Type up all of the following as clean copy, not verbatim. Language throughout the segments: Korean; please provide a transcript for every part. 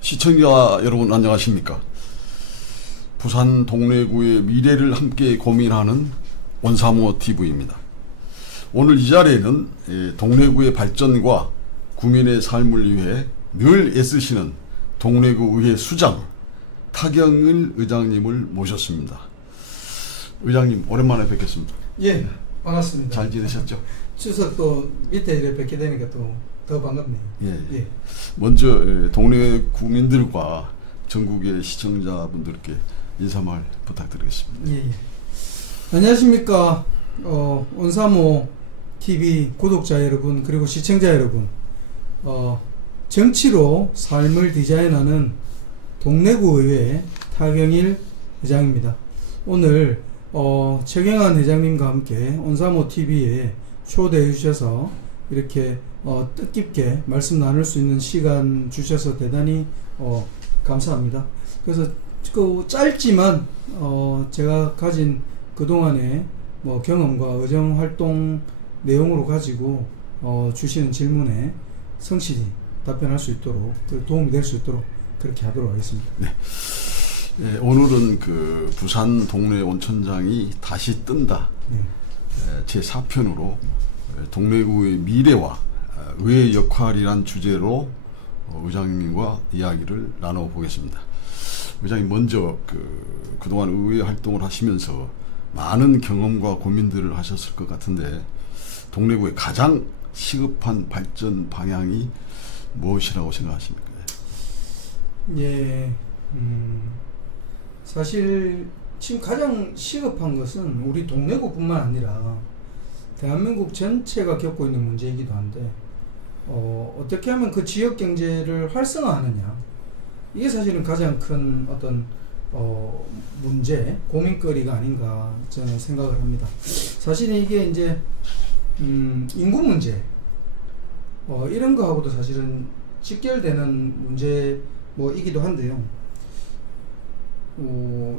시청자 여러분 안녕하십니까? 부산 동래구의 미래를 함께 고민하는 원사모 TV입니다. 오늘 이 자리에는 동래구의 발전과 구민의 삶을 위해 늘 애쓰시는 동래구 의회 수장 타경일 의장님을 모셨습니다. 의장님 오랜만에 뵙겠습니다. 예, 반갑습니다. 잘 지내셨죠? 추석 또 밑에 이렇게 뵙게 되니까 또 더 반갑네요. 예. 먼저 동래 구민들과 전국의 시청자분들께 인사말 부탁드리겠습니다. 예. 안녕하십니까? 원사모 TV 구독자 여러분 그리고 시청자 여러분. 정치로 삶을 디자인하는 동래구 의회 타경일 회장입니다. 오늘 최경환 회장님과 함께 원사모 TV에 초대해 주셔서 이렇게 뜻깊게 말씀 나눌 수 있는 시간 주셔서 대단히 감사합니다. 그래서 그 짧지만 제가 가진 그동안의 경험과 의정 활동 내용으로 가지고 주시는 질문에 성실히 답변할 수 있도록 도움이 될 수 있도록 그렇게 하도록 하겠습니다. 네. 오늘은 그 부산 동래 온천장이 다시 뜬다. 네. 제 4편으로 동래구의 미래와 의회 역할이란 주제로 의장님과 이야기를 나눠보겠습니다. 의장님 먼저 그동안 의회 활동을 하시면서 많은 경험과 고민들을 하셨을 것 같은데 동래구의 가장 시급한 발전 방향이 무엇이라고 생각하십니까? 예, 사실 지금 가장 시급한 것은 우리 동래구뿐만 아니라 대한민국 전체가 겪고 있는 문제이기도 한데 어떻게 하면 그 지역 경제를 활성화하느냐, 이게 사실은 가장 큰 어떤 문제, 고민거리가 아닌가 저는 생각을 합니다. 사실 이게 이제 인구 문제 이런 거하고도 사실은 직결되는 문제이기도 한데요.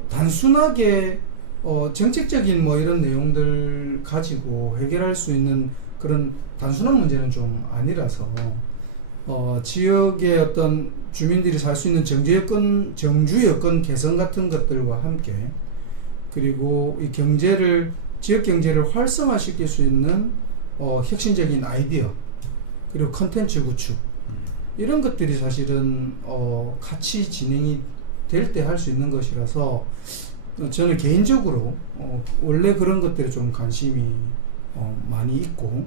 단순하게 정책적인 이런 내용들 가지고 해결할 수 있는 그런 단순한 문제는 좀 아니라서 지역의 어떤 주민들이 살 수 있는 정주 여건 개선 같은 것들과 함께, 그리고 이 지역 경제를 활성화시킬 수 있는 혁신적인 아이디어, 그리고 컨텐츠 구축, 이런 것들이 사실은 같이 진행이 될 때 할 수 있는 것이라서 저는 개인적으로 원래 그런 것들에 좀 관심이 많이 있고,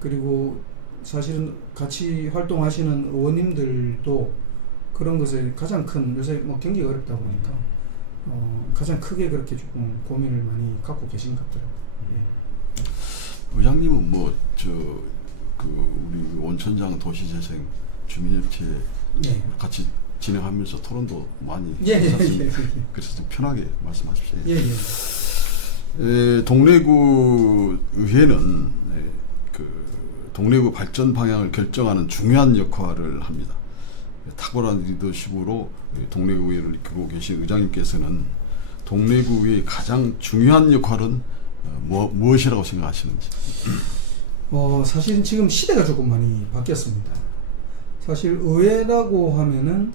그리고 사실은 같이 활동하시는 의원님들도 그런 것에 가장 큰, 요새 경기가 어렵다 보니까 가장 크게 그렇게 조금 고민을 많이 갖고 계신 것 같더라고요. 예. 의장님은 우리 온천장 도시재생 주민협체 예. 같이 진행하면서 토론도 많이 예. 그래서 좀 편하게 말씀하십시오. 예. 동래구 의회는 동래구 발전 방향을 결정하는 중요한 역할을 합니다. 탁월한 리더십으로 동래구 의회를 이끌고 계신 의장님께서는 동래구 의회의 가장 중요한 역할은 무엇이라고 생각하시는지? 사실은 지금 시대가 조금 많이 바뀌었습니다. 사실 의회라고 하면은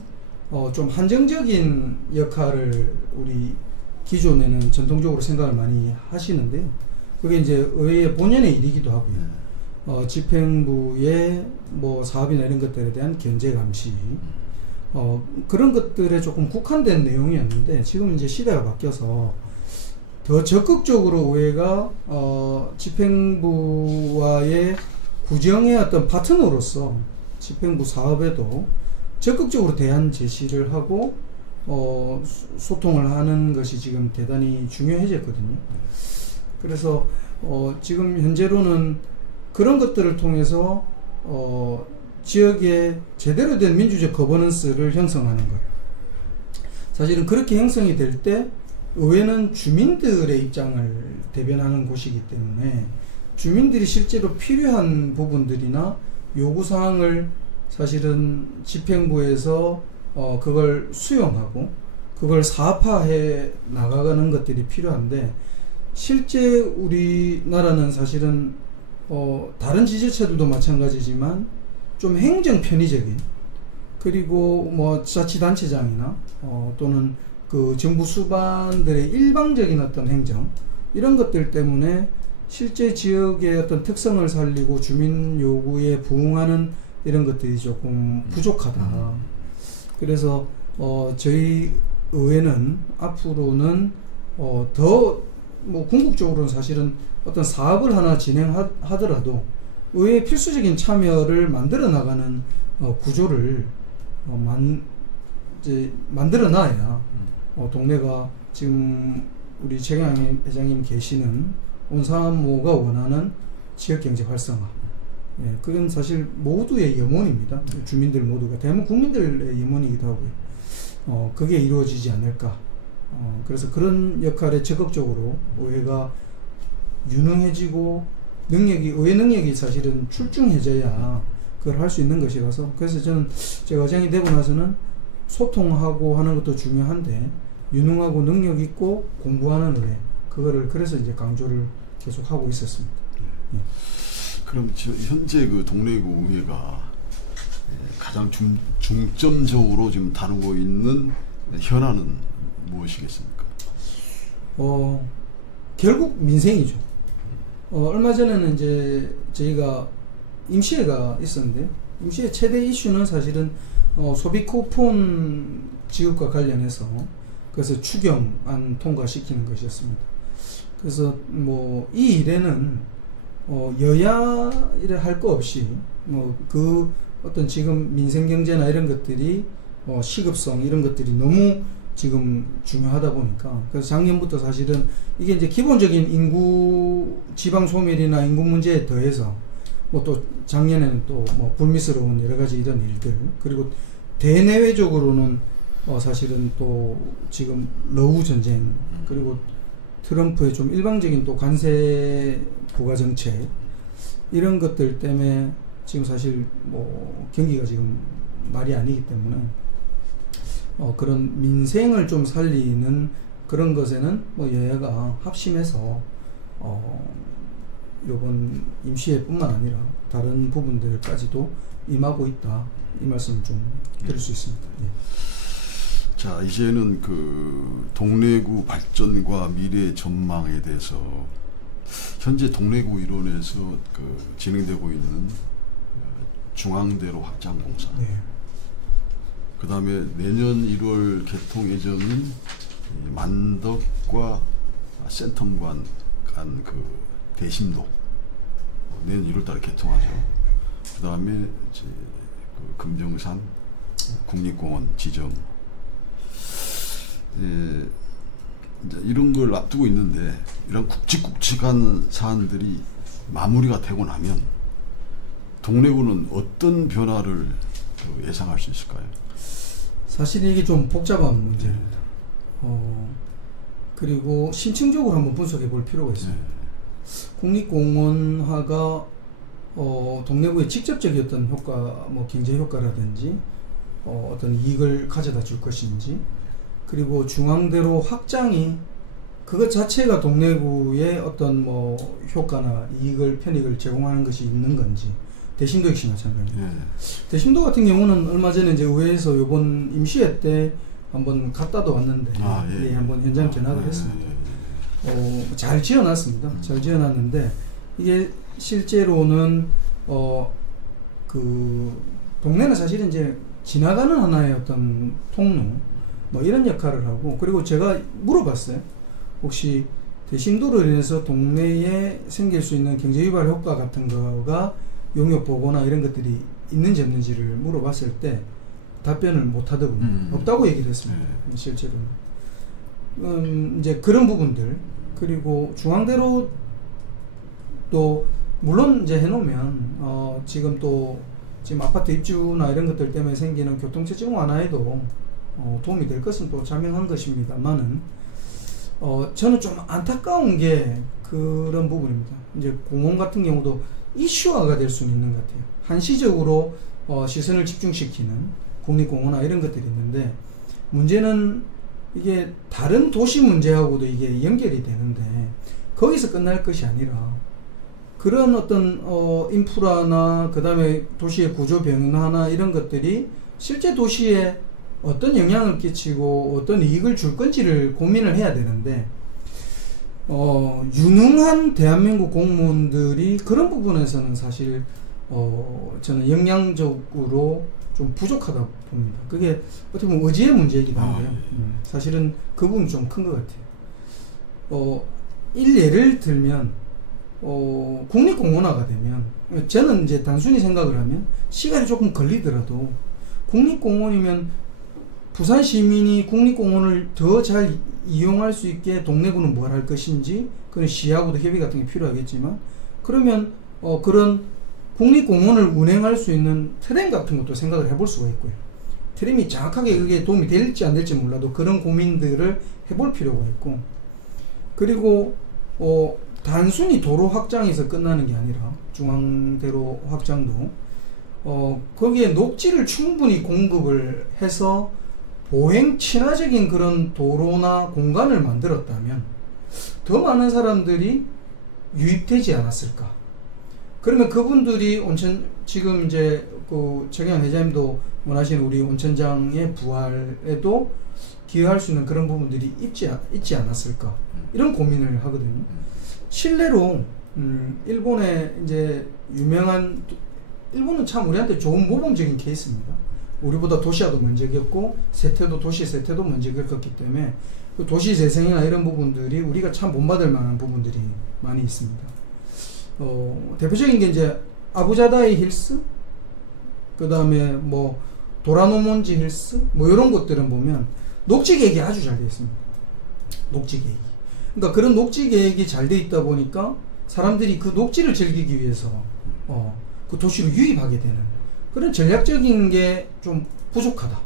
좀 한정적인 역할을 우리 기존에는 전통적으로 생각을 많이 하시는데요. 그게 이제 의회의 본연의 일이기도 하고요. 집행부의 사업이나 이런 것들에 대한 견제 감시, 그런 것들에 조금 국한된 내용이었는데, 지금 이제 시대가 바뀌어서 더 적극적으로 의회가 집행부와의 구정의 어떤 파트너로서 집행부 사업에도 적극적으로 대안 제시를 하고 소통을 하는 것이 지금 대단히 중요해졌거든요. 그래서 지금 현재로는 그런 것들을 통해서 지역의 제대로 된 민주적 거버넌스를 형성하는 것. 사실은 그렇게 형성이 될 때 의회는 주민들의 입장을 대변하는 곳이기 때문에 주민들이 실제로 필요한 부분들이나 요구사항을 사실은 집행부에서 그걸 수용하고 그걸 사업화해 나가는 것들이 필요한데, 실제 우리나라는 사실은 다른 지자체들도 마찬가지지만 좀 행정 편의적인 그리고 뭐 자치단체장이나 또는 그 정부 수반들의 일방적인 어떤 행정 이런 것들 때문에 실제 지역의 어떤 특성을 살리고 주민 요구에 부응하는 이런 것들이 조금 부족하다. 그래서 저희 의회는 앞으로는 더 뭐 궁극적으로는 사실은 어떤 사업을 하나 진행하더라도 의회 필수적인 참여를 만들어 나가는 구조를 이제 만들어 놔야 동네가 지금 우리 최경영 회장님 계시는 온 사람모가 원하는 지역경제 활성화, 예, 그건 사실 모두의 염원입니다. 주민들 모두가 대한민국 국민들의 염원이기도 하고요. 그게 이루어지지 않을까. 그래서 그런 역할에 적극적으로 의회가 유능해지고 의회 능력이 사실은 출중해져야 그걸 할 수 있는 것이라서, 그래서 저는 제가 의장이 되고 나서는 소통하고 하는 것도 중요한데 유능하고 능력 있고 공부하는 의회, 그거를 그래서 이제 강조를 계속 하고 있었습니다. 예. 그럼 현재 그 동래구 의회가 가장 중점적으로 지금 다루고 있는 현안은 무엇이겠습니까? 결국 민생이죠. 얼마 전에는 이제 저희가 임시회가 있었는데, 임시회 최대 이슈는 사실은 소비 쿠폰 지급과 관련해서 그래서 추경안 통과시키는 것이었습니다. 그래서 뭐 이 일에는 여야 이래 할 거 없이 뭐 그 어떤 지금 민생 경제나 이런 것들이 시급성 이런 것들이 너무 지금 중요하다 보니까, 그래서 작년부터 사실은 이게 이제 기본적인 인구 지방 소멸이나 인구 문제에 더해서 뭐 또 작년에는 또 뭐 불미스러운 여러 가지 이런 일들, 그리고 대내외적으로는 사실은 또 지금 러우 전쟁, 그리고 트럼프의 좀 일방적인 또 관세 부과 정책 이런 것들 때문에 지금 사실 뭐 경기가 지금 말이 아니기 때문에 그런 민생을 좀 살리는 그런 것에는 뭐 여야가 합심해서 이번 임시회뿐만 아니라 다른 부분들까지도 임하고 있다, 이 말씀을 좀 드릴 수 있습니다. 예. 자, 이제는 그 동래구 발전과 미래 전망에 대해서 현재 동래구 일원에서 그 진행되고 있는 중앙대로 확장 공사, 네. 그 다음에 내년 1월 개통 예정인 만덕과 센텀관 간 그 대심도 내년 1월달에 개통하죠. 그 다음에 이제 그 금정산 국립공원 지정, 이제 이런 걸 앞두고 있는데, 이런 굵직굵직한 사안들이 마무리가 되고 나면 동래구는 어떤 변화를 예상할 수 있을까요? 사실 이게 좀 복잡한 문제입니다. 그리고 심층적으로 한번 분석해 볼 필요가 있습니다. 국립공원화가 동래구에 직접적인 어떤 효과, 뭐 경제 효과라든지 어떤 이익을 가져다 줄 것인지, 그리고 중앙대로 확장이 그것 자체가 동래구에 어떤 뭐 효과나 편익을 제공하는 것이 있는 건지, 대심도 역시 마찬가지입니다. 대심도 같은 경우는 얼마 전에 이제 의회에서 이번 임시회 때 한번 갔다도 왔는데, 한번 현장 견학을 했습니다. 잘 지어놨습니다. 잘 지어놨는데, 이게 실제로는 그 동네는 사실은 이제 지나가는 하나의 어떤 통로 뭐 이런 역할을 하고, 그리고 제가 물어봤어요. 혹시 대심도로 인해서 동네에 생길 수 있는 경제 유발 효과 같은 거가 용역 보고나 이런 것들이 있는지 없는지를 물어봤을 때 답변을 못 하더군요. 없다고 얘기를 했습니다. 실제로는. 이제 그런 부분들, 그리고 중앙대로 또 물론 이제 해놓으면 지금 아파트 입주나 이런 것들 때문에 생기는 교통체증 완화에도 도움이 될 것은 또 자명한 것입니다만은 저는 좀 안타까운 게 그런 부분입니다. 이제 공원 같은 경우도 이슈화가 될 수는 있는 것 같아요. 한시적으로 시선을 집중시키는 국립공원화 이런 것들이 있는데, 문제는 이게 다른 도시 문제하고도 이게 연결이 되는데 거기서 끝날 것이 아니라 그런 어떤 인프라나 그 다음에 도시의 구조 변화나 이런 것들이 실제 도시에 어떤 영향을 끼치고 어떤 이익을 줄 건지를 고민을 해야 되는데 유능한 대한민국 공무원들이 그런 부분에서는 사실 저는 역량적으로 좀 부족하다 봅니다. 그게 어떻게 보면 의지의 문제이기도 한데요. 사실은 그 부분이 좀 큰 것 같아요. 예를 들면 국립공원화가 되면 저는 이제 단순히 생각을 하면 시간이 조금 걸리더라도 국립공원이면 부산 시민이 국립공원을 더 잘 이용할 수 있게 동래구는 뭘 할 것인지 그런 시하고도 협의 같은 게 필요하겠지만 그러면 그런 국립공원을 운행할 수 있는 트램 같은 것도 생각을 해볼 수가 있고요. 트램이 정확하게 그게 도움이 될지 안 될지 몰라도 그런 고민들을 해볼 필요가 있고 그리고 단순히 도로 확장에서 끝나는 게 아니라 중앙대로 확장도 거기에 녹지를 충분히 공급을 해서 보행 친화적인 그런 도로나 공간을 만들었다면 더 많은 사람들이 유입되지 않았을까. 그러면 그분들이 지금 이제 그 최경환 회장님도 원하시는 우리 온천장의 부활에도 기여할 수 있는 그런 부분들이 있지 않았을까. 이런 고민을 하거든요. 실례로 일본의 이제 유명한 일본은 참 우리한테 좋은 모범적인 케이스입니다. 우리보다 도시화도 먼저 겪고 도시 세태도 먼저 겪었기 때문에 그 도시 재생이나 이런 부분들이 우리가 참 본받을 만한 부분들이 많이 있습니다. 대표적인 게 이제 아부자다이 힐스, 그 다음에 뭐 도라노몬지 힐스, 뭐 이런 곳들은 보면 녹지 계획이 아주 잘 되어 있습니다. 녹지 계획이. 그러니까 그런 녹지 계획이 잘 되어 있다 보니까 사람들이 그 녹지를 즐기기 위해서 그 도시로 유입하게 되는 그런 전략적인 게 좀 부족하다.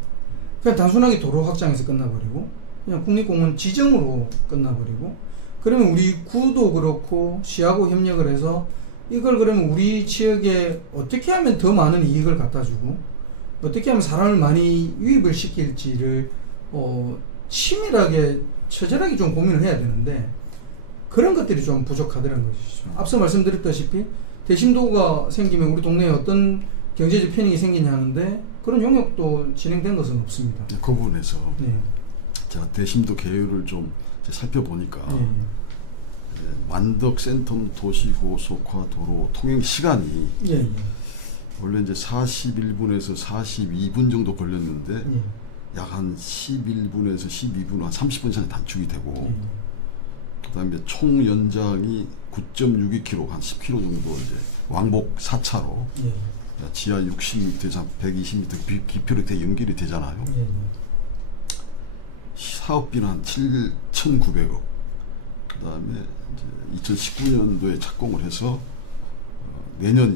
그냥 단순하게 도로 확장해서 끝나버리고 그냥 국립공원 지정으로 끝나버리고 그러면 우리 구도 그렇고 시하고 협력을 해서 이걸 그러면 우리 지역에 어떻게 하면 더 많은 이익을 갖다주고 어떻게 하면 사람을 많이 유입을 시킬지를 치밀하게 처절하게 좀 고민을 해야 되는데 그런 것들이 좀 부족하다는 것이죠. 앞서 말씀드렸다시피 대심도가 생기면 우리 동네에 어떤 경제적 편익이 생기냐 하는데 그런 용역도 진행된 것은 없습니다. 그 부분에서 네. 제가 대심도 계율을 좀 살펴보니까 만덕 센텀 도시고속화 도로 통행 시간이 원래 이제 41분에서 42분 정도 걸렸는데 약 한 11분에서 12분, 한 30분 이상 단축이 되고 그다음에 총 연장이 9.62km, 한 10km 정도 이제 왕복 4차로 지하 60m, 120m 깊이로 이렇게 연결이 되잖아요. 사업비는 한 7,900억. 그다음에 이제 2019년도에 착공을 해서 내년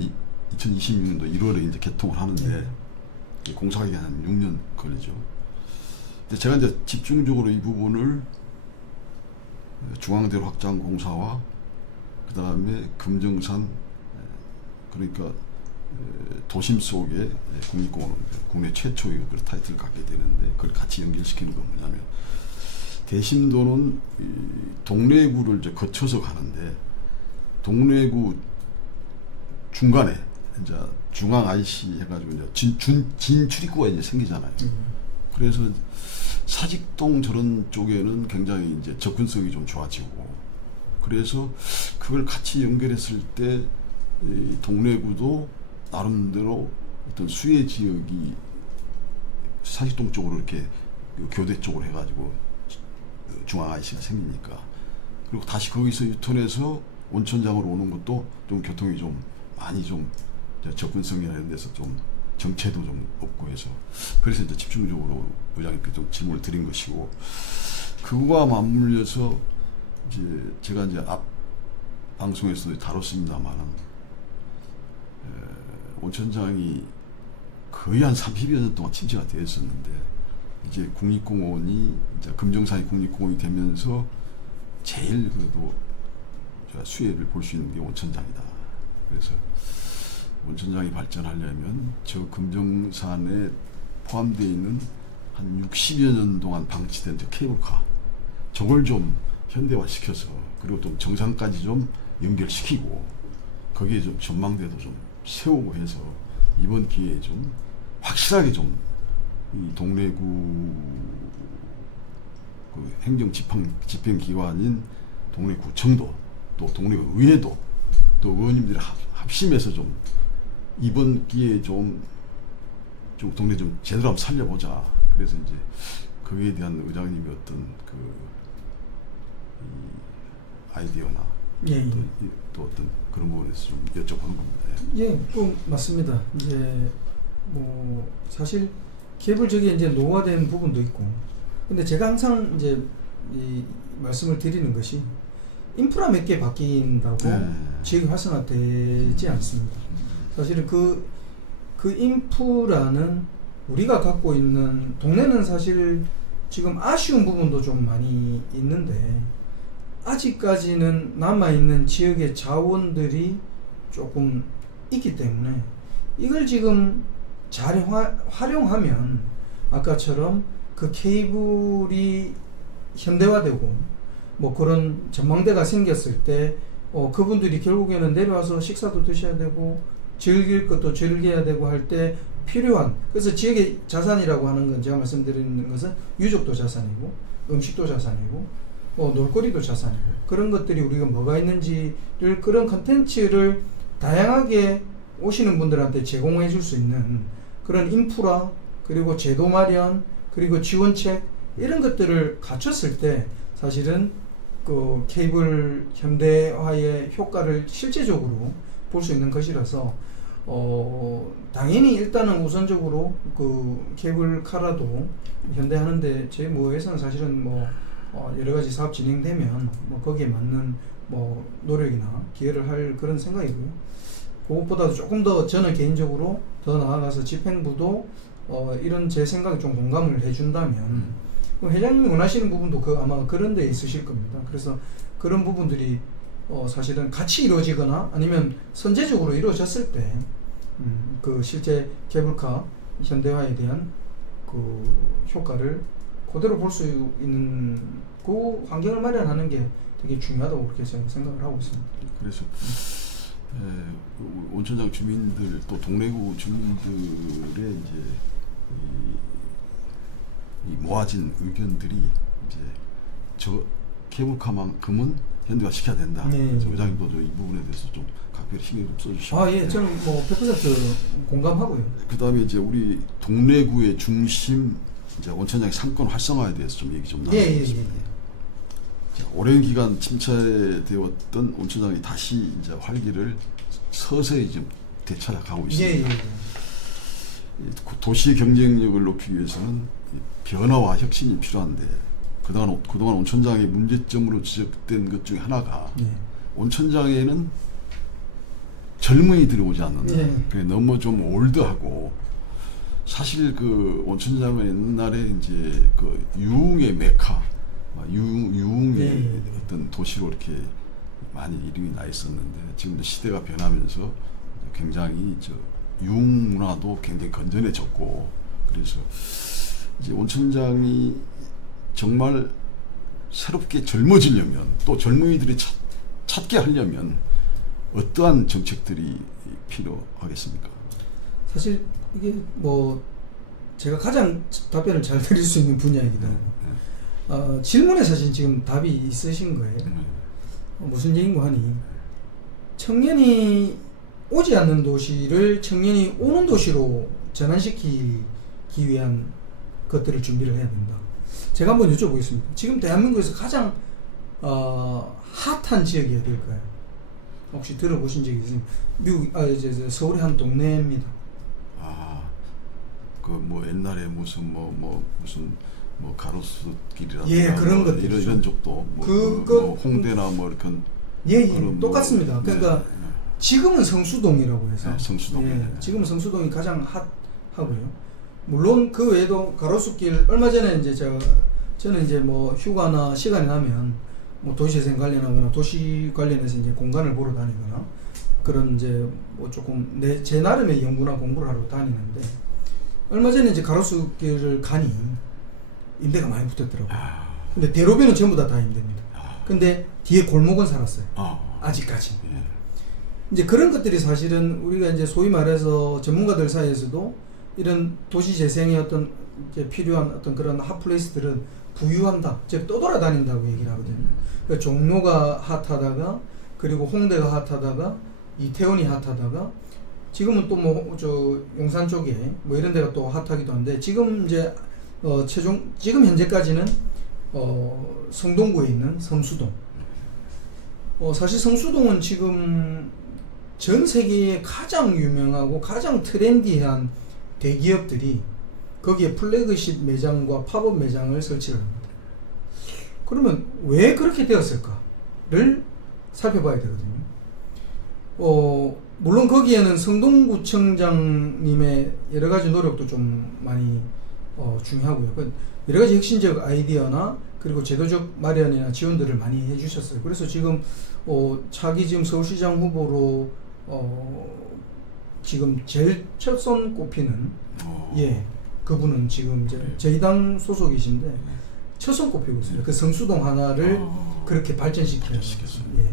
2026년도 1월에 이제 개통을 하는데 공사 기간 한 6년 걸리죠. 근데 제가 이제 집중적으로 이 부분을 중앙대로 확장 공사와 그다음에 금정산 그러니까 도심 속에 국립공원 국내 최초의 그 타이틀을 갖게 되는데 그걸 같이 연결시키는 건 뭐냐면 대심도는 동래구를 이제 거쳐서 가는데 동래구 중간에 이제 중앙 IC 해가지고 이제 진 출입구가 이제 생기잖아요. 그래서 사직동 저런 쪽에는 굉장히 이제 접근성이 좀 좋아지고 그래서 그걸 같이 연결했을 때 이 동래구도 나름대로 어떤 수혜 지역이 사직동 쪽으로 이렇게 교대 쪽으로 해가지고 중앙 IC가 생기니까 그리고 다시 거기서 유턴해서 온천장으로 오는 것도 좀 교통이 좀 많이 좀 접근성이나 이런 데서 좀 정체도 좀 없고 해서 그래서 이제 집중적으로 의장님께 좀 질문을 드린 것이고 그거와 맞물려서 이제 제가 이제 앞 방송에서도 다뤘습니다만은 온천장이 거의 한 30여 년 동안 침체가 되어 있었는데 이제 국립공원이 이제 금정산이 국립공원이 되면서 제일 그래도 제가 수혜를 볼 수 있는 게 온천장이다. 그래서 온천장이 발전하려면 저 금정산에 포함되어 있는 한 60여 년 동안 방치된 저 케이블카 저걸 좀 현대화시켜서 그리고 또 정상까지 좀 연결시키고 거기에 좀 전망대도 좀 세우고 해서 이번 기회에 좀 확실하게 좀 이 동래구 그 행정 집행 기관인 동래구청도 또 동래의회도 또 의원님들이 합심해서 좀 이번 기회에 좀 동네 좀 제대로 한번 살려보자. 그래서 이제 거기에 대한 의장님의 어떤 그 아이디어나 예, 또 어떤 그런 부분에서 좀 여쭤보는 겁니다. 예, 맞습니다. 이제 뭐 사실 개별적인 이제 노후화된 부분도 있고, 근데 제가 항상 이제 이 말씀을 드리는 것이 인프라 몇 개 바뀐다고 지역이 활성화되지 않습니다. 사실은 그 인프라는 우리가 갖고 있는 동네는 사실 지금 아쉬운 부분도 좀 많이 있는데 아직까지는 남아있는 지역의 자원들이 조금 있기 때문에 이걸 지금 잘 활용하면 아까처럼 그 케이블이 현대화되고 뭐 그런 전망대가 생겼을 때 그분들이 결국에는 내려와서 식사도 드셔야 되고 즐길 것도 즐겨야 되고 할 때 필요한, 그래서 지역의 자산이라고 하는 건 제가 말씀드리는 것은 유적도 자산이고 음식도 자산이고 놀거리도 자산이고 그런 것들이 우리가 뭐가 있는지를 그런 컨텐츠를 다양하게 오시는 분들한테 제공해 줄 수 있는 그런 인프라 그리고 제도 마련 그리고 지원책 이런 것들을 갖췄을 때 사실은 그 케이블 현대화의 효과를 실제적으로 볼 수 있는 것이라서 당연히 일단은 우선적으로 그 케이블카라도 현대하는데 저희 뭐에서는 사실은 뭐 여러 가지 사업 진행되면 뭐 거기에 맞는 뭐 노력이나 기여를 할 그런 생각이고요. 그것보다도 조금 더 저는 개인적으로 더 나아가서 집행부도 이런 제 생각에 좀 공감을 해준다면 회장님이 원하시는 부분도 아마 그런 데 있으실 겁니다. 그래서 그런 부분들이 사실은 같이 이루어지거나 아니면 선제적으로 이루어졌을 때 그 실제 케이블카 현대화에 대한 그 효과를 그대로 볼 수 있는 그 환경을 마련하는 게 되게 중요하다고 그렇게 저는 생각을 하고 있습니다. 그래서 온천장 주민들 또 동래구 주민들의 이제 이 모아진 의견들이 이제 저 케이블카만큼은 현대화 시켜야 된다. 그래서 회장님도 이 부분에 대해서 좀 각별히 신경 좀 써주시고. 예, 저는 뭐 100% 공감하고요. 그다음에 이제 우리 동래구의 중심 이제 온천장 상권 활성화에 대해서 좀 얘기 좀 나눠보겠습니다. 오랜 기간 침체되었던 온천장이 다시 이제 활기를 서서히 좀 되찾아가고 있습니다. 도시의 경쟁력을 높이기 위해서는 변화와 혁신이 필요한데 그동안 온천장의 문제점으로 지적된 것 중에 하나가 온천장에는 젊은이들이 오지 않는다. 너무 좀 올드하고 사실 그 온천장은 옛날에 이제 그 유흥의 메카, 유흥의 어떤 도시로 이렇게 많이 이름이 나 있었는데 지금 시대가 변하면서 굉장히 유흥 문화도 굉장히 건전해졌고 그래서 이제 온천장이 정말 새롭게 젊어지려면 또 젊은이들이 찾게 하려면 어떠한 정책들이 필요하겠습니까? 사실 이게 뭐 제가 가장 답변을 잘 드릴 수 있는 분야이기도 하고 질문에 사실 지금 답이 있으신 거예요. 무슨 얘기인고 하니 청년이 오지 않는 도시를 청년이 오는 도시로 전환시키기 위한 것들을 준비를 해야 된다. 제가 한번 여쭤보겠습니다. 지금 대한민국에서 가장 핫한 지역이 어딜까요? 혹시 들어보신 적이 있습니까? 이제 서울의 한 동네입니다. 그 뭐 옛날에 무슨 가로수길이라든가 그런 것들 이런 쪽도 뭐 홍대나 뭐 이렇게 똑같습니다. 그러니까 지금은 성수동이라고 해서 지금은 성수동이 가장 핫하고요. 물론 그 외에도 가로수길 얼마 전에 이제 저는 이제 뭐 휴가나 시간이 나면 뭐 도시재생 관련하거나 도시 관련해서 이제 공간을 보러 다니거나 그런 이제 뭐 조금 제 나름의 연구나 공부를 하러 다니는데 얼마 전에 이제 가로수길을 가니 임대가 많이 붙었더라고요. 근데 대로변은 전부 다 임대입니다. 근데 뒤에 골목은 살았어요. 아직까지. 이제 그런 것들이 사실은 우리가 이제 소위 말해서 전문가들 사이에서도 이런 도시 재생의 어떤 이제 필요한 어떤 그런 핫플레이스들은 부유한다, 즉 떠돌아다닌다고 얘기를 하거든요. 그러니까 종로가 핫하다가, 그리고 홍대가 핫하다가, 이태원이 핫하다가, 지금은 또 뭐 저 용산 쪽에 뭐 이런 데가 또 핫하기도 한데, 지금 이제 지금 현재까지는 성동구에 있는 성수동. 사실 성수동은 지금 전 세계에 가장 유명하고 가장 트렌디한 대기업들이 거기에 플래그십 매장과 팝업 매장을 설치를 합니다. 그러면 왜 그렇게 되었을까를 살펴봐야 되거든요. 물론 거기에는 성동구청장님의 여러 가지 노력도 좀 많이 중요하고요. 여러 가지 혁신적 아이디어나 그리고 제도적 마련이나 지원들을 많이 해주셨어요. 그래서 지금 차기 지금 서울시장 후보로 지금 제일 첫손 꼽히는 예, 그분은 지금 이제 저희 당 소속이신데 첫손 꼽히고 있어요. 그 성수동 하나를 그렇게 발전시켰어요. 예.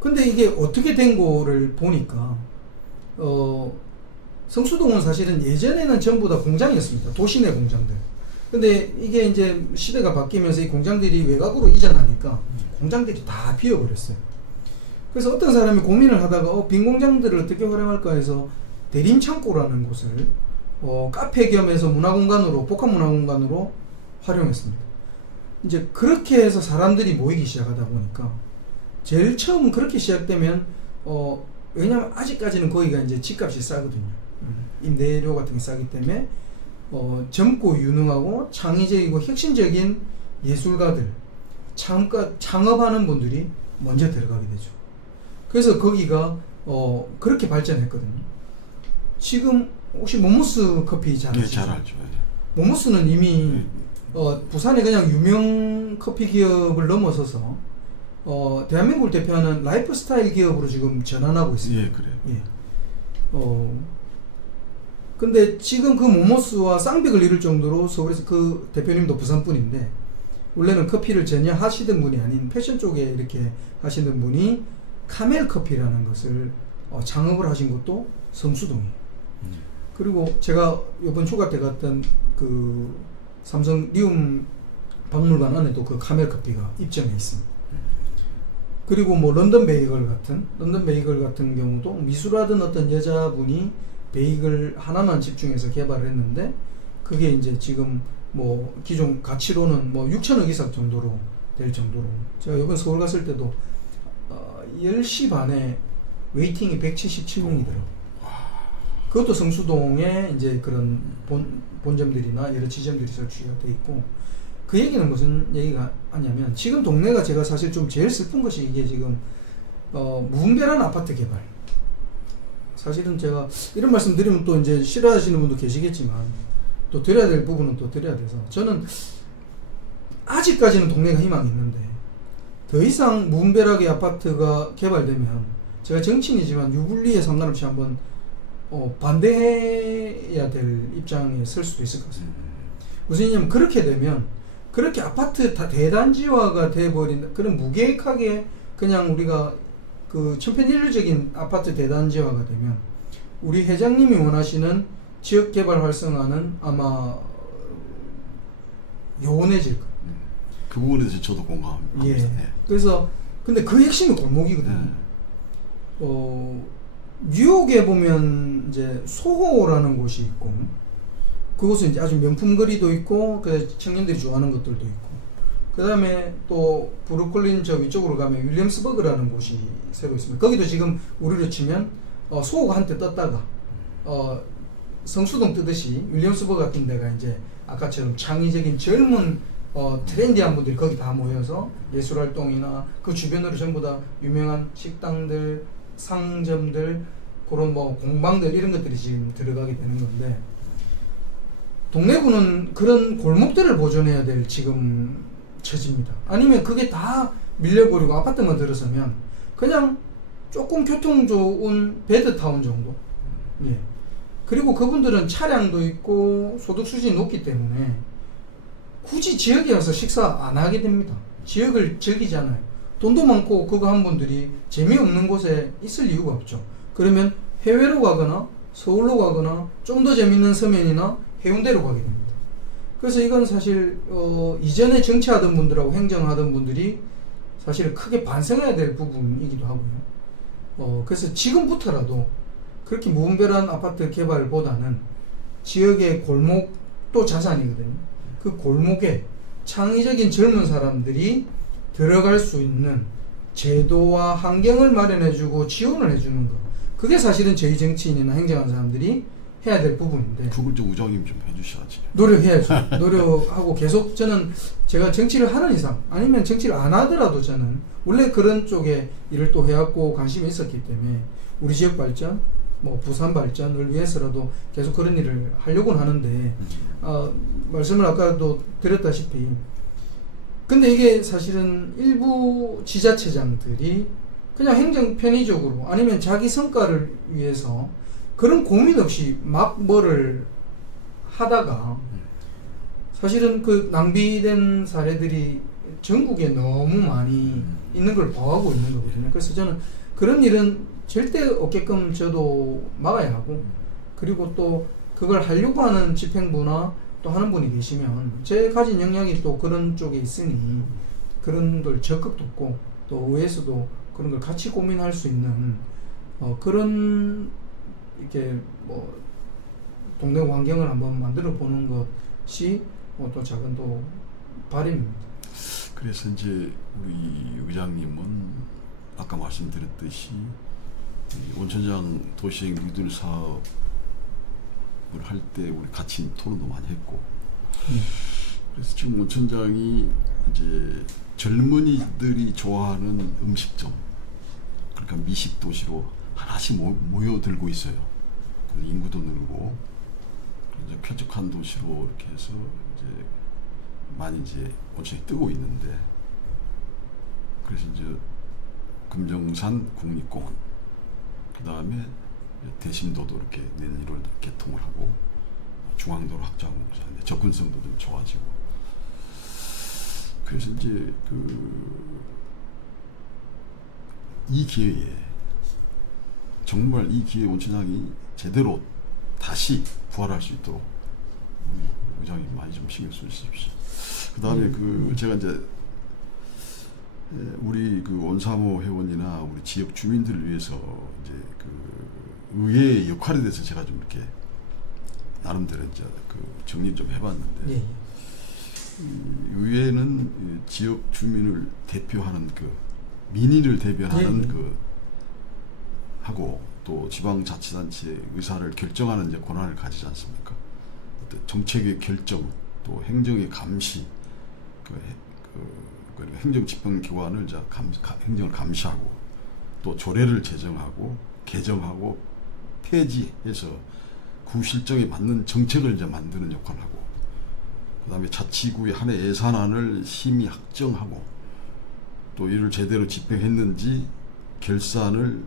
근데 이게 어떻게 된 거를 보니까 성수동은 사실은 예전에는 전부 다 공장이었습니다. 도시내 공장들. 근데 이게 이제 시대가 바뀌면서 이 공장들이 외곽으로 이전하니까 공장들이 다 비어버렸어요. 그래서 어떤 사람이 고민을 하다가 빈 공장들을 어떻게 활용할까 해서 대림창고라는 곳을 카페 겸해서 문화공간으로, 복합문화공간으로 활용했습니다. 이제 그렇게 해서 사람들이 모이기 시작하다 보니까 제일 처음 그렇게 시작되면 왜냐면 아직까지는 거기가 이제 집값이 싸거든요. 임대료 같은 게 싸기 때문에 젊고 유능하고 창의적이고 혁신적인 예술가들, 창업하는 분들이 먼저 들어가게 되죠. 그래서 거기가 그렇게 발전했거든요. 지금 혹시 모모스 커피 잘 아시죠? 네, 잘 알죠. 모모스는 이미 부산의 그냥 유명 커피 기업을 넘어서서 대한민국을 대표하는 라이프스타일 기업으로 지금 전환하고 있습니다. 예, 그래요. 예. 근데 지금 그 모모스와 쌍벽을 이룰 정도로 서울에서 그 대표님도 부산 분인데, 원래는 커피를 전혀 하시던 분이 아닌 패션 쪽에 이렇게 하시는 분이 카멜 커피라는 것을 창업을 하신 것도 성수동이에요. 그리고 제가 이번 휴가 때 갔던 그 삼성 리움 박물관 안에도 그 카멜 커피가 입점해 있습니다. 그리고 뭐 런던 베이글 같은 경우도 미술하던 어떤 여자분이 베이글 하나만 집중해서 개발을 했는데, 그게 이제 지금 뭐 기존 가치로는 뭐 6천억 이상 정도로 될 정도로, 제가 이번 서울 갔을 때도 10시 반에 웨이팅이 177명이더라고요. 그것도 성수동에 이제 그런 본점들이나 여러 지점들이 설치가 돼 있고, 그 얘기는 무슨 얘기가 하냐면, 지금 동네가 제가 사실 좀 제일 슬픈 것이 이게 지금 무분별한 아파트 개발. 사실은 제가 이런 말씀 드리면 또 이제 싫어하시는 분도 계시겠지만 또 드려야 될 부분은 또 드려야 돼서, 저는 아직까지는 동네가 희망이 있는데 더 이상 무분별하게 아파트가 개발되면 제가 정치인이지만 유불리에 상관없이 한번 반대해야 될 입장에 설 수도 있을 것 같습니다. 무슨 얘기냐면, 그렇게 되면 그렇게 아파트 다 대단지화가 돼버린 그런 무계획하게 그냥 우리가 그 천편일률적인 아파트 대단지화가 되면 우리 회장님이 원하시는 지역개발 활성화는 아마 요원해질 거예요. 그 부분에 대해서 저도 공감합니다. 예. 네. 그래서 근데 그 핵심이 골목이거든요. 네. 뉴욕에 보면 이제 소호라는 곳이 있고, 그곳은 이제 아주 명품 거리도 있고, 그 청년들이 좋아하는 것들도 있고, 그 다음에 또 브루클린 저 위쪽으로 가면 윌리엄스버그라는 곳이 새로 있습니다. 거기도 지금 우리로 치면 소호가 한때 떴다가 성수동 뜨듯이 윌리엄스버그 같은 데가 이제 아까처럼 창의적인 젊은 트렌디한 분들이 거기 다 모여서 예술활동이나 그 주변으로 전부 다 유명한 식당들, 상점들, 그런 뭐 공방들, 이런 것들이 지금 들어가게 되는 건데, 동래구는 그런 골목들을 보존해야 될 지금 처지입니다. 아니면 그게 다 밀려버리고 아파트만 들어서면 그냥 조금 교통 좋은 베드타운 정도. 예. 그리고 그분들은 차량도 있고 소득 수준이 높기 때문에 굳이 지역에 와서 식사 안 하게 됩니다. 지역을 즐기지 않아요. 돈도 많고 그거 한 분들이 재미없는 곳에 있을 이유가 없죠. 그러면 해외로 가거나 서울로 가거나 좀 더 재밌는 서면이나 해운대로 가게 됩니다. 그래서 이건 사실 이전에 정치하던 분들하고 행정하던 분들이 사실 크게 반성해야 될 부분이기도 하고요. 그래서 지금부터라도 그렇게 무분별한 아파트 개발보다는 지역의 골목도 자산이거든요. 그 골목에 창의적인 젊은 사람들이 들어갈 수 있는 제도와 환경을 마련해주고 지원을 해주는 것. 그게 사실은 저희 정치인이나 행정하는 사람들이 해야 될 부분인데 그걸 좀 의장님 좀 해주셔야지. 노력해야죠. 노력하고 계속 저는 제가 정치를 하는 이상 아니면 정치를 안 하더라도 저는 원래 그런 쪽에 일을 또 해왔고 관심이 있었기 때문에 우리 지역 발전, 뭐 부산 발전을 위해서라도 계속 그런 일을 하려고는 하는데 말씀을 아까도 드렸다시피 근데 이게 사실은 일부 지자체장들이 그냥 행정 편의적으로 아니면 자기 성과를 위해서 그런 고민 없이 막 뭐를 하다가 사실은 그 낭비된 사례들이 전국에 너무 많이 있는 걸 봐가고 있는 거거든요. 그래서 저는 그런 일은 절대 없게끔 저도 막아야 하고 그리고 또 그걸 하려고 하는 집행부나 또 하는 분이 계시면 제 가진 역량이 또 그런 쪽에 있으니 그런 걸 적극 돕고 또 의회에서도 그런 걸 같이 고민할 수 있는 그런 이렇게 뭐 동네 환경을 한번 만들어 보는 것이 또 작은 또 바람입니다. 그래서 이제 우리 의장님은 아까 말씀드렸듯이 온천장 도시행 뉴딜 사업을 할 때 우리 같이 토론도 많이 했고 그래서 지금 온천장이 이제 젊은이들이 좋아하는 음식점 그러니까 미식 도시로 하나씩 모여들고 있어요. 인구도 늘고 이제 쾌적한 도시로 이렇게 해서 이제 많이 이제 온천이 뜨고 있는데 그래서 이제 금정산 국립공원 그 다음에 대심도도 이렇게 내년 1월 개통을 하고 중앙도로 확장공사 접근성도 좀 좋아지고 그래서 이제 이 기회에 정말 이 기회에 온천장이 제대로 다시 부활할 수 있도록 의장님 많이 좀 신경 써주십시오. 그 다음에 제가 이제 우리 온사모 회원이나 우리 지역 주민들을 위해서 이제 의회의 역할에 대해서 제가 좀 이렇게 나름대로 이제 정리 좀 해봤는데 의회는 지역 주민을 대표하는 민의를 대변하는 하고 또 지방자치단체의 의사를 결정하는 이제 권한을 가지지 않습니까? 정책의 결정 또 행정의 감시 그리고 행정집행기관을 행정을 감시하고 또 조례를 제정하고 개정하고 폐지해서 구실정에 맞는 정책을 이제 만드는 역할을 하고 그 다음에 자치구의 한 해 예산안을 심의 확정하고 또 이를 제대로 집행했는지 결산을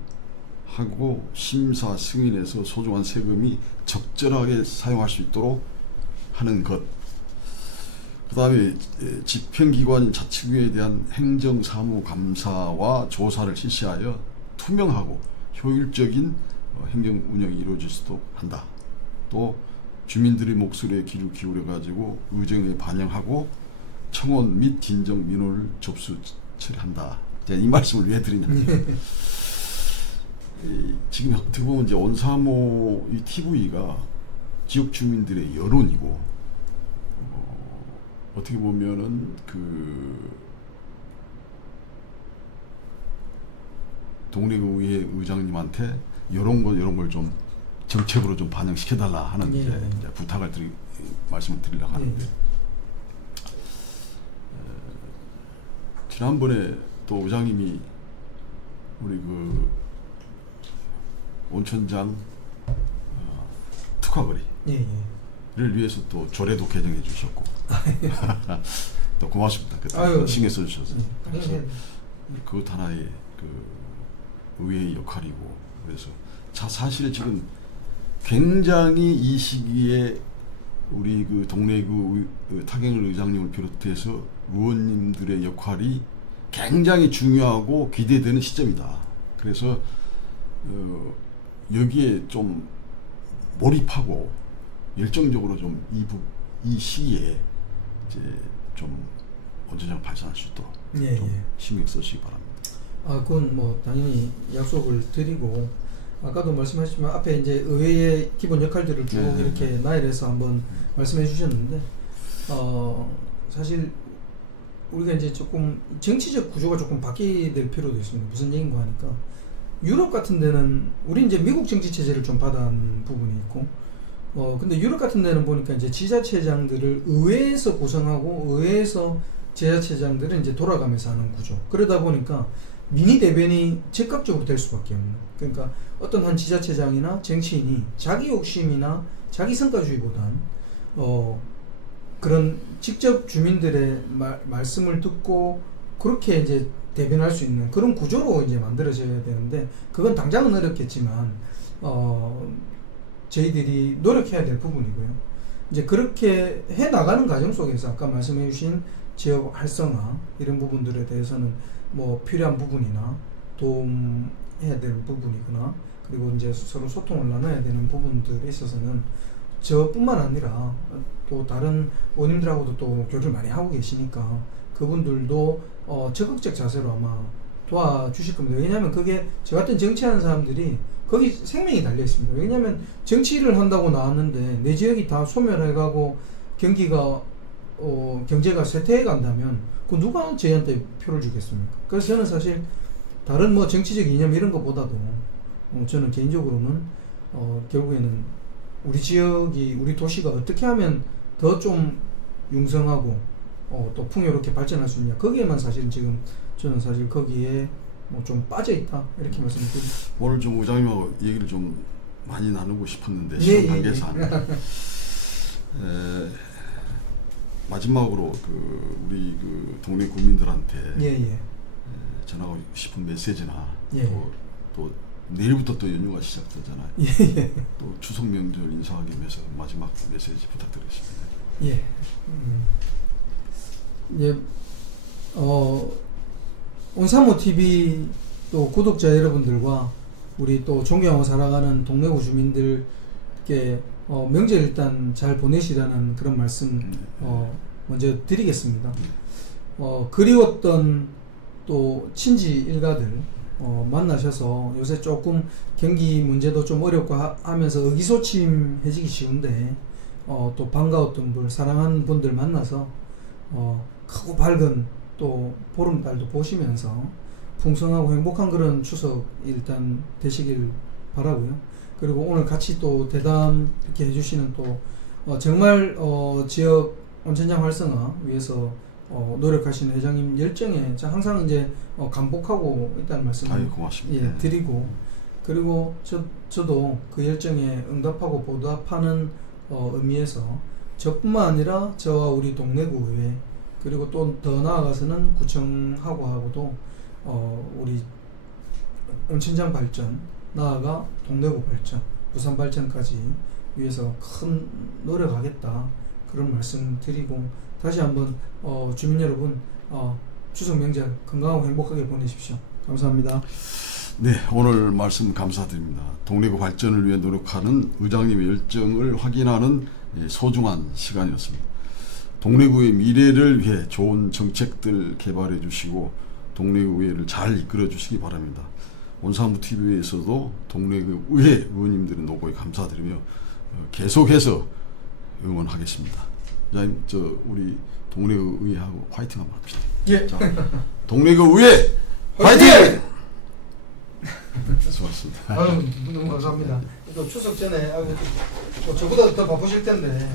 하고 심사 승인해서 소중한 세금이 적절하게 사용할 수 있도록 하는 것. 그 다음에 집행기관인 자치구에 대한 행정사무감사와 조사를 실시하여 투명하고 효율적인 행정 운영이 이루어질 수 있도록 한다. 또 주민들의 목소리에 귀를 기울여가지고 의정에 반영하고 청원 및 진정 민원을 접수 처리한다. 제가 이 말씀을 왜 드리냐면 지금 어떻게 보면 이제 온사모 이 TV가 지역 주민들의 여론이고 어떻게 보면은 동래구의회 의장님한테 이런 걸 좀 정책으로 좀 반영시켜달라 하는 이제 부탁을 말씀을 드리려고 하는데 지난번에 또 의장님이 우리 온천장 특화거리를 위해서 또 조례도 개정해 주셨고 또 고맙습니다. 그때 신경 써주셔서 그래서 그것 하나의 의회의 역할이고 그래서 사실 지금 굉장히 이 시기에 우리 동래구 타경을 의장님을 비롯해서 의원님들의 역할이 굉장히 중요하고 기대되는 시점이다. 그래서 여기에 좀 몰입하고 열정적으로 좀 이 시기에 이제 좀 원전장 발전할 수 있도록 예, 좀 예. 신경 쓰시기 바랍니다. 그건 뭐 당연히 약속을 드리고, 아까도 말씀하셨지만 앞에 이제 의회의 기본 역할들을 쭉 네, 네, 이렇게 나열해서 한번 말씀해 주셨는데, 사실 우리가 이제 조금 정치적 구조가 조금 바뀌게 될 필요도 있습니다. 무슨 얘기인가 하니까, 유럽 같은 데는, 우리 이제 미국 정치 체제를 좀 받아온 부분이 있고, 근데 유럽 같은 데는 보니까 이제 지자체장들을 의회에서 구성하고 의회에서 지자체장들은 이제 돌아가면서 하는 구조. 그러다 보니까 민의 대변이 즉각적으로 될 수밖에 없는. 그러니까 어떤 한 지자체장이나 정치인이 자기 욕심이나 자기 성과주의보단 그런 직접 주민들의 말씀을 듣고 그렇게 이제 대변할 수 있는 그런 구조로 이제 만들어져야 되는데, 그건 당장은 어렵겠지만 저희들이 노력해야 될 부분이고요. 이제 그렇게 해 나가는 과정 속에서 아까 말씀해 주신 지역 활성화 이런 부분들에 대해서는 뭐 필요한 부분이나 도움해야 될 부분이거나, 그리고 이제 서로 소통을 나눠야 되는 부분들에 있어서는 저뿐만 아니라 또 다른 의원님들하고도 또 교류를 많이 하고 계시니까 그분들도 적극적 자세로 아마 도와주실 겁니다. 왜냐하면 그게 저 같은 정치하는 사람들이 거기 생명이 달려 있습니다. 왜냐하면 정치를 한다고 나왔는데 내 지역이 다 소멸해가고 경기가 경제가 쇠퇴해 간다면 그 누가 저희한테 표를 주겠습니까? 그래서 저는 사실 다른 뭐 정치적 이념 이런 것보다도 저는 개인적으로는 결국에는 우리 지역이, 우리 도시가 어떻게 하면 더 좀 융성하고 또 풍요롭게 발전할 수 있냐, 거기에만 사실은 지금 저는 사실 거기에 뭐 좀 빠져 있다 이렇게 말씀드립니다. 오늘 좀 의장님하고 얘기를 좀 많이 나누고 싶었는데 예, 시간 예, 관계상 예. 마지막으로 우리 동네 국민들한테 예. 전하고 싶은 메시지나 예. 또 내일부터 또 연휴가 시작되잖아요. 예. 또 추석 명절 인사하기 위해서 마지막 메시지 부탁드리겠습니다. 예. 온사모 TV 또 구독자 여러분들과 우리 또 존경하고 살아가는 동래구 주민들께 명절 일단 잘 보내시라는 그런 말씀 먼저 드리겠습니다. 그리웠던 또 친지 일가들 만나셔서, 요새 조금 경기 문제도 좀 어렵고 하면서 의기소침해지기 쉬운데 또 반가웠던 분, 사랑하는 분들 만나서 크고 밝은 또 보름달도 보시면서 풍성하고 행복한 그런 추석 일단 되시길 바라고요. 그리고 오늘 같이 또 대담 이렇게 해주시는 또 정말 지역 온천장 활성화 위해서 노력하시는 회장님 열정에 항상 이제 감복하고 있다는 말씀을 고맙습니다. 드리고, 그리고 저도 그 열정에 응답하고 보답하는 의미에서 저뿐만 아니라 저와 우리 동래구 의회, 그리고 또 더 나아가서는 구청하고도 우리 온천장 발전, 나아가 동래구 발전, 부산 발전까지 위해서 큰 노력하겠다 그런 말씀 드리고, 다시 한번 주민 여러분 추석 명절 건강하고 행복하게 보내십시오. 감사합니다. 네, 오늘 말씀 감사드립니다. 동래구 발전을 위해 노력하는 의장님의 열정을 확인하는 소중한 시간이었습니다. 동래구의 미래를 위해 좋은 정책들 개발해 주시고 동래구 의회를 잘 이끌어 주시기 바랍니다. 온사무 TV에서도 동래구 의회 의원님들의 노고에 감사드리며 계속해서 응원하겠습니다. 의장님, 우리 동래구 의회하고 화이팅 한번 합시다. 예. 자, 동래구 의회 화이팅! 수고하셨습니다. 너무 감사합니다. 또 추석 전에 저보다 더 바쁘실 텐데.